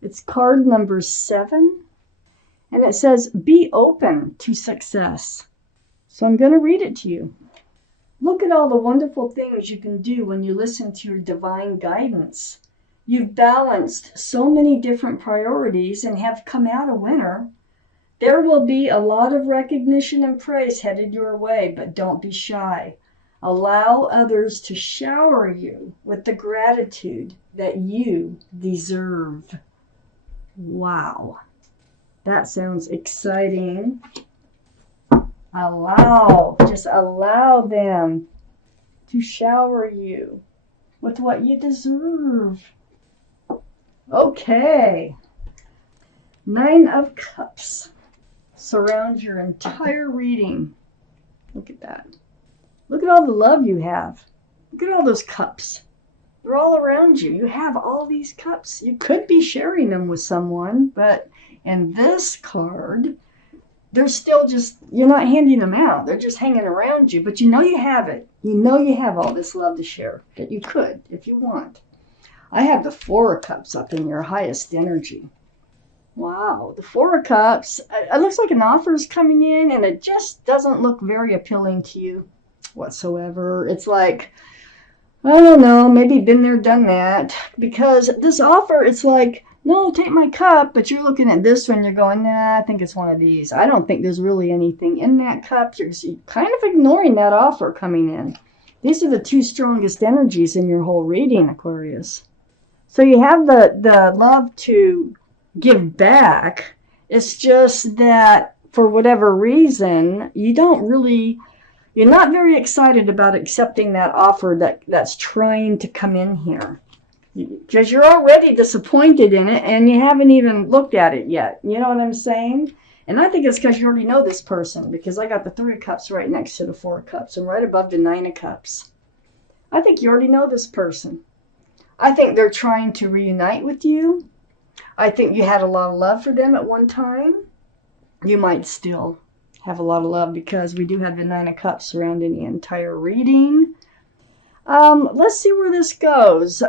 It's card number 7, and it says, be open to success. So I'm going to read it to you. Look at all the wonderful things you can do when you listen to your divine guidance. You've balanced so many different priorities and have come out a winner. There will be a lot of recognition and praise headed your way, but don't be shy. Allow others to shower you with the gratitude that you deserve. Wow, that sounds exciting. Just allow them to shower you with what you deserve. Okay. 9 of Cups surrounds your entire reading. Look at that. Look at all the love you have. Look at all those cups. They're all around you. You have all these cups. You could be sharing them with someone, but in this card, they're still just, you're not handing them out. They're just hanging around you, but you know you have it. You know you have all this love to share, that you could if you want. I have the 4 of Cups up in your highest energy. Wow, the 4 of Cups. It looks like an offer is coming in, and it just doesn't look very appealing to you whatsoever. It's like, I don't know, maybe been there, done that. Because this offer, it's like, no, take my cup, but you're looking at this one, you're going, nah, I think it's one of these. I don't think there's really anything in that cup. You're kind of ignoring that offer coming in. These are the 2 strongest energies in your whole reading, Aquarius. So you have the love to give back. It's just that for whatever reason, you're not very excited about accepting that offer that's trying to come in here. Because you're already disappointed in it and you haven't even looked at it yet. You know what I'm saying? And I think it's because you already know this person, because I got the 3 of Cups right next to the 4 of Cups and right above the 9 of Cups. I think you already know this person. I think they're trying to reunite with you. I think you had a lot of love for them at one time. You might still have a lot of love, because we do have the 9 of Cups surrounding the entire reading. Let's see where this goes.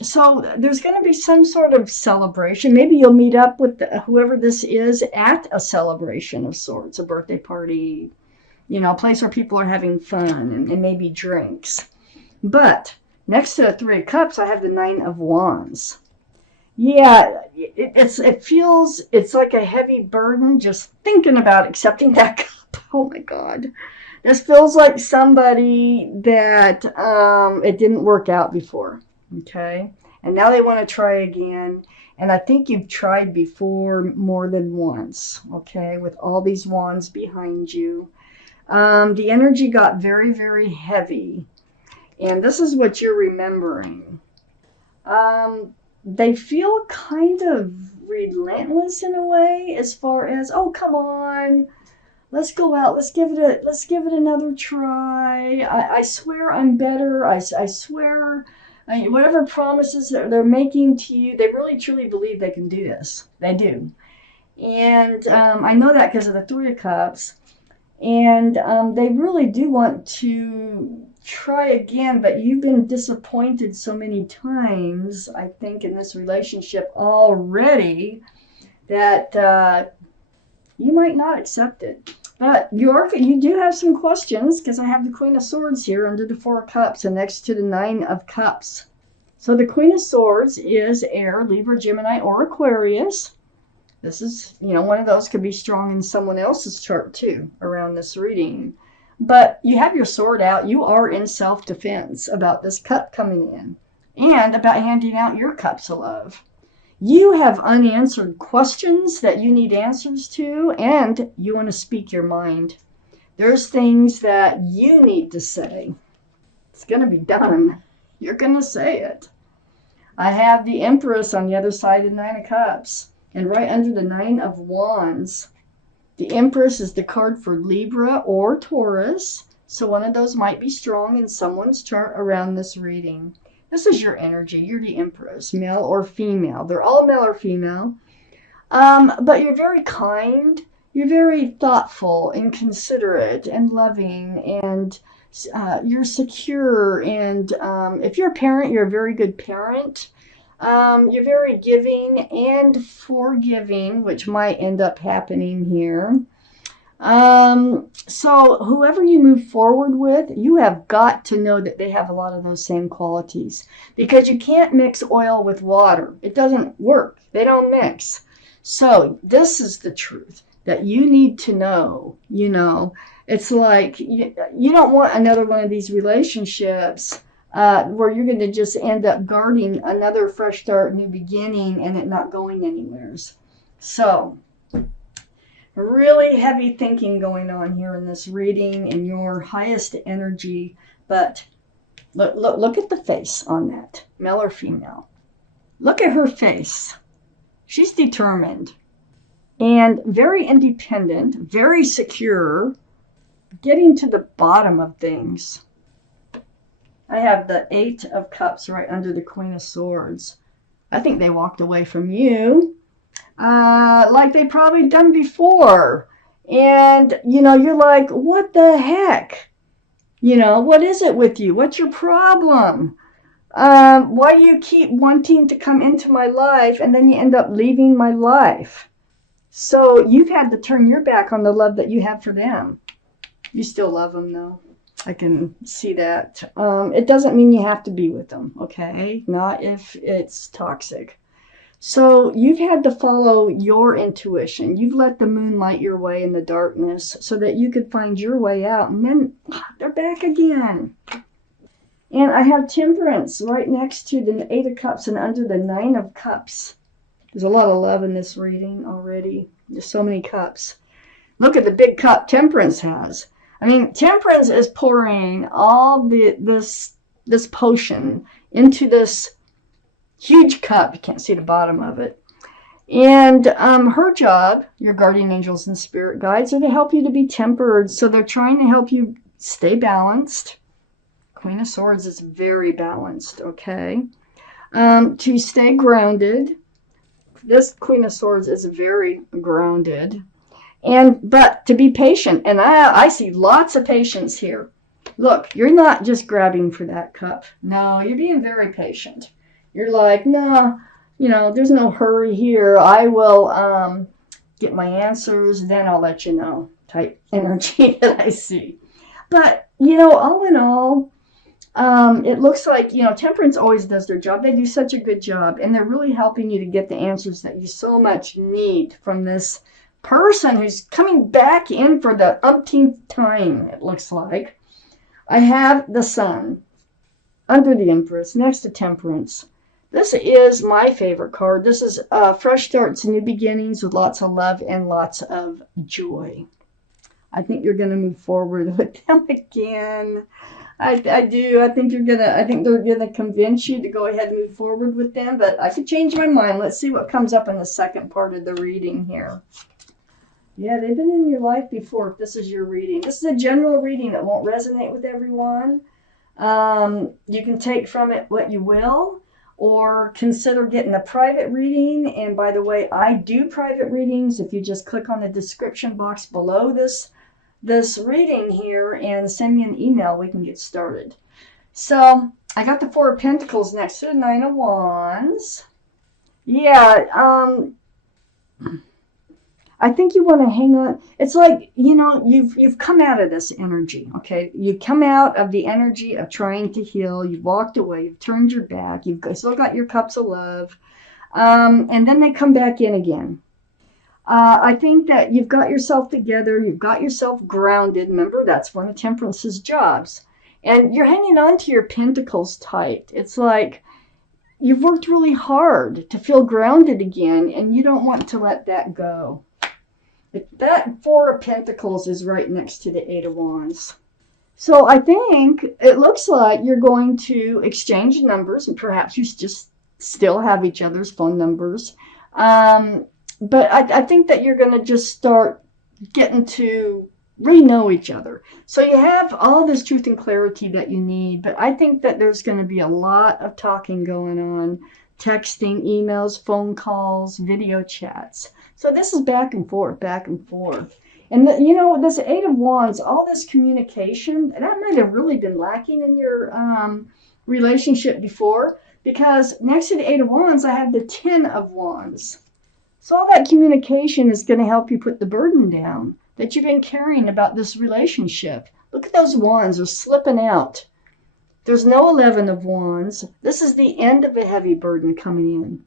So there's going to be some sort of celebration. Maybe you'll meet up with whoever this is at a celebration of sorts, a birthday party, a place where people are having fun and maybe drinks. But next to the 3 of Cups, I have the 9 of Wands. Yeah, it feels, it's like a heavy burden just thinking about accepting that cup. Oh my God. This feels like somebody that it didn't work out before, okay? And now they want to try again. And I think you've tried before more than once, okay, with all these wands behind you. The energy got very, very heavy. And this is what you're remembering. They feel kind of relentless in a way, as far as, oh, come on. Let's go out. Let's give it another try. I swear I'm better. I swear, whatever promises they're making to you, they really truly believe they can do this. They do. And I know that because of the 3 of Cups. And they really do want to try again, but you've been disappointed so many times, I think, in this relationship already, that you might not accept it. But you do have some questions, because I have the Queen of Swords here under the 4 of Cups and next to the 9 of Cups. So the Queen of Swords is air, Libra, Gemini, or Aquarius. This is, one of those could be strong in someone else's chart too around this reading. But you have your sword out. You are in self-defense about this cup coming in and about handing out your cups of love. You have unanswered questions that you need answers to, and you want to speak your mind. There's things that you need to say. It's going to be done. You're going to say it. I have the Empress on the other side of the 9 of Cups. And right under the 9 of Wands, the Empress is the card for Libra or Taurus. So one of those might be strong in someone's chart around this reading. This is your energy. You're the Empress, male or female. They're all male or female. But you're very kind. You're very thoughtful and considerate and loving. And you're secure. And if you're a parent, you're a very good parent. You're very giving and forgiving, which might end up happening here. So whoever you move forward with, you have got to know that they have a lot of those same qualities, because you can't mix oil with water. It doesn't work. They don't mix. So this is the truth that you need to know. It's like you don't want another one of these relationships where you're going to just end up guarding another fresh start, new beginning, and it not going anywhere. So really heavy thinking going on here in this reading in your highest energy. But look at the face on that, male or female. Look at her face. She's determined and very independent, very secure, getting to the bottom of things. I have the 8 of Cups right under the Queen of Swords. I think they walked away from you like they probably done before. And, you're like, what the heck? What is it with you? What's your problem? Why do you keep wanting to come into my life and then you end up leaving my life? So you've had to turn your back on the love that you have for them. You still love them, though. I can see that. It doesn't mean you have to be with them, okay? Not if it's toxic. So you've had to follow your intuition. You've let the moon light your way in the darkness so that you could find your way out. And then they're back again. And I have Temperance right next to the 8 of Cups and under the 9 of Cups. There's a lot of love in this reading already. There's so many cups. Look at the big cup Temperance has. I mean, Temperance is pouring all this potion into this huge cup. You can't see the bottom of it. And her job, your guardian angels and spirit guides, are to help you to be tempered. So they're trying to help you stay balanced. Queen of Swords is very balanced, okay? To stay grounded. This Queen of Swords is very grounded. But to be patient, and I see lots of patience here. Look, you're not just grabbing for that cup. No, you're being very patient. You're like, nah, there's no hurry here. I will get my answers, then I'll let you know type energy that I see. But, all in all, it looks like, Temperance always does their job. They do such a good job, and they're really helping you to get the answers that you so much need from this person who's coming back in for the umpteenth time, it looks like. I have the Sun under the Empress next to Temperance. This is my favorite card. This is fresh starts and new beginnings with lots of love and lots of joy. I think you're going to move forward with them again. I do. I think they're going to convince you to go ahead and move forward with them, but I could change my mind. Let's see what comes up in the second part of the reading here. Yeah, they've been in your life before if this is your reading. This is a general reading that won't resonate with everyone. You can take from it what you will, or consider getting a private reading. And by the way, I do private readings. If you just click on the description box below this reading here and send me an email, we can get started. So I got the 4 of Pentacles next to the 9 of Wands. Yeah, I think you want to hang on. It's like, you've come out of this energy, okay? You've come out of the energy of trying to heal. You've walked away. You've turned your back. You've still got your cups of love. And then they come back in again. I think that you've got yourself together. You've got yourself grounded. Remember, that's one of Temperance's jobs. And you're hanging on to your pentacles tight. It's like you've worked really hard to feel grounded again, and you don't want to let that go. That 4 of Pentacles is right next to the 8 of Wands. So I think it looks like you're going to exchange numbers, and perhaps you just still have each other's phone numbers. But I think that you're going to just start getting to really know each other. So you have all this truth and clarity that you need, but I think that there's going to be a lot of talking going on, texting, emails, phone calls, video chats. So this is back and forth, back and forth. And, this 8 of Wands, all this communication, that might have really been lacking in your relationship before. Because next to the Eight of Wands, I have the Ten of Wands. So all that communication is going to help you put the burden down that you've been carrying about this relationship. Look at those wands, they're slipping out. There's no 11 of Wands. This is the end of a heavy burden coming in.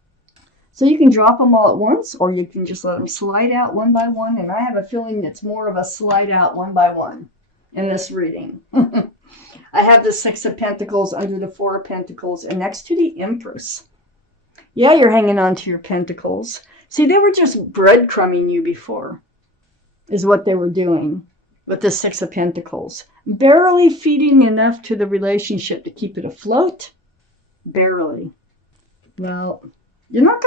So you can drop them all at once, or you can just let them slide out one by one. And I have a feeling it's more of a slide out one by one in this reading. I have the Six of Pentacles under the Four of Pentacles and next to the Empress. Yeah, you're hanging on to your pentacles. See, they were just breadcrumbing you before, is what they were doing with the Six of Pentacles. Barely feeding enough to the relationship to keep it afloat. Barely. Well, you're not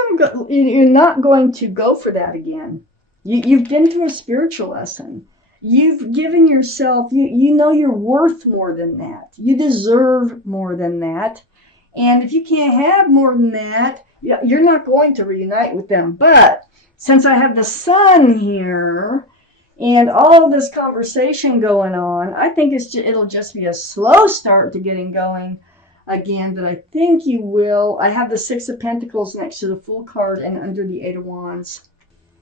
going to go for that again. You've been through a spiritual lesson. You've given yourself, you know you're worth more than that. You deserve more than that. And if you can't have more than that, you're not going to reunite with them. But since I have the Sun here and all this conversation going on, I think it'll just be a slow start to getting going again, but I think you will. I have the Six of Pentacles next to the Fool card and under the Eight of Wands.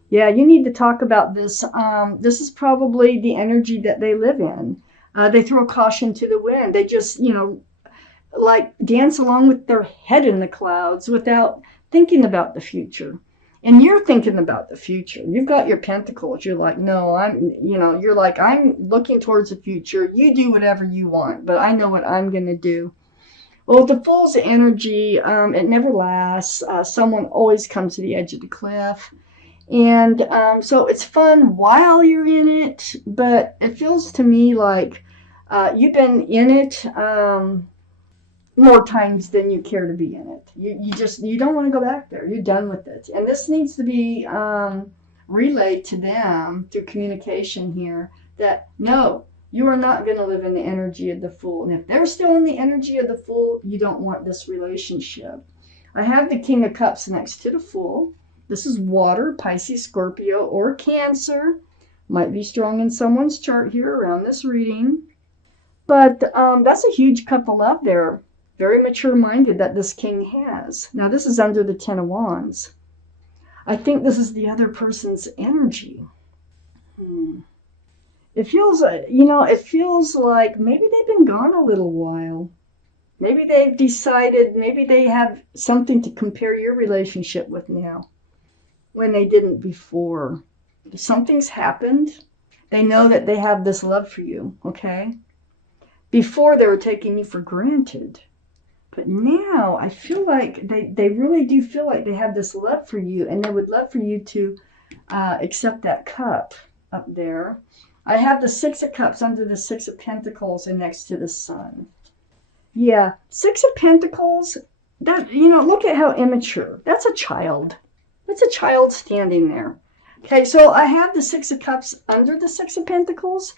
Yeah, you need to talk about this. This is probably the energy that they live in. They throw caution to the wind. They just, like dance along with their head in the clouds without thinking about the future. And you're thinking about the future. You've got your pentacles. You're like, no, you're like, I'm looking towards the future. You do whatever you want, but I know what I'm going to do. Well, the Fool's energy, it never lasts. Someone always comes to the edge of the cliff. And so it's fun while you're in it, but it feels to me like you've been in it more times than you care to be in it. You don't want to go back there. You're done with it. And this needs to be relayed to them through communication here that no, you are not going to live in the energy of the Fool. And if they're still in the energy of the Fool, you don't want this relationship. I have the King of Cups next to the Fool. This is water, Pisces, Scorpio, or Cancer. Might be strong in someone's chart here around this reading. But that's a huge cup of love there. Very mature-minded that this king has. Now, this is under the Ten of Wands. I think this is the other person's energy. It feels, it feels like maybe they've been gone a little while. Maybe they've decided, maybe they have something to compare your relationship with now when they didn't before. Something's happened. They know that they have this love for you, okay? Before they were taking you for granted. But now I feel like they really do feel like they have this love for you, and they would love for you to accept that cup up there. I have the Six of Cups under the Six of Pentacles and next to the Sun. Yeah, Six of Pentacles, that, look at how immature. That's a child. That's a child standing there. Okay, so I have the Six of Cups under the Six of Pentacles.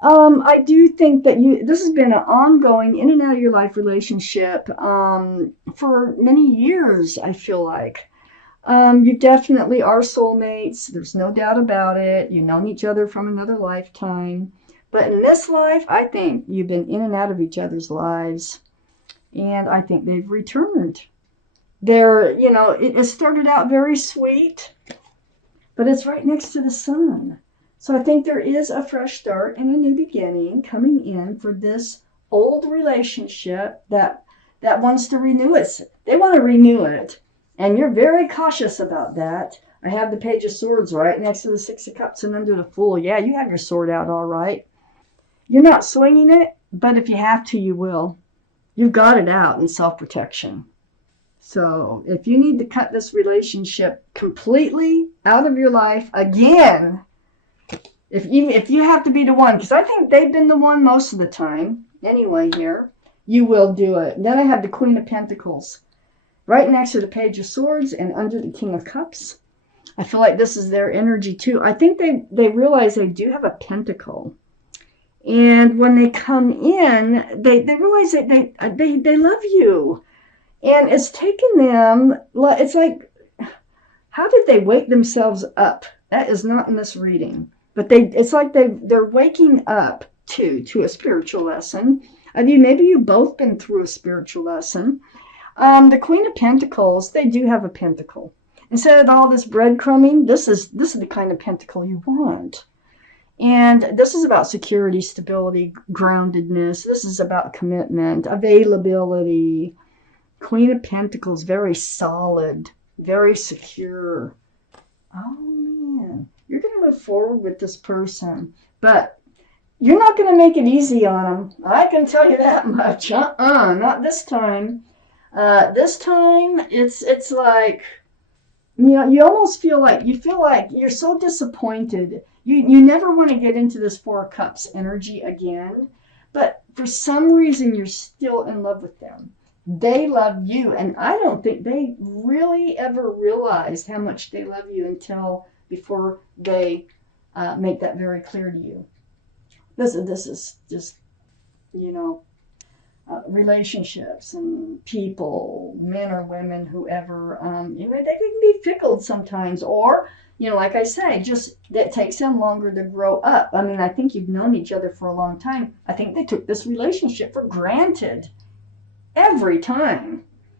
I do think that this has been an ongoing in and out of your life relationship for many years, I feel like. You definitely are soulmates. There's no doubt about it. You've known each other from another lifetime. But in this life, I think you've been in and out of each other's lives. And I think they've returned. It started out very sweet, but it's right next to the Sun. So I think there is a fresh start and a new beginning coming in for this old relationship that wants to renew it. They want to renew it. And you're very cautious about that. I have the Page of Swords right next to the Six of Cups and under the Fool. Yeah, you have your sword out all right. You're not swinging it, but if you have to, you will. You've got it out in self-protection. So if you need to cut this relationship completely out of your life again, if you have to be the one, because I think they've been the one most of the time anyway here, you will do it. Then I have the Queen of Pentacles right next to the Page of Swords and under the King of Cups. I feel like this is their energy too. I think they realize they do have a pentacle. And when they come in, they realize that they love you. And it's taken them, it's like, how did they wake themselves up? That is not in this reading. But it's like they're waking up to a spiritual lesson. I mean, maybe you've both been through a spiritual lesson. The Queen of Pentacles, they do have a pentacle. Instead of all this breadcrumbing, this is the kind of pentacle you want. And this is about security, stability, groundedness. This is about commitment, availability. Queen of Pentacles, very solid, very secure. Oh man, you're going to move forward with this person, but you're not going to make it easy on them. I can tell you that much. Not this time. This time, it's like, you almost feel like you're so disappointed. You never want to get into this Four of Cups energy again, but for some reason you're still in love with them. They love you, and I don't think they really ever realized how much they love you until before they make that very clear to you. This is just, relationships and people, men or women, whoever, they can be fickle sometimes, or, like I say, just that takes them longer to grow up. I mean, I think you've known each other for a long time. I think they took this relationship for granted every time.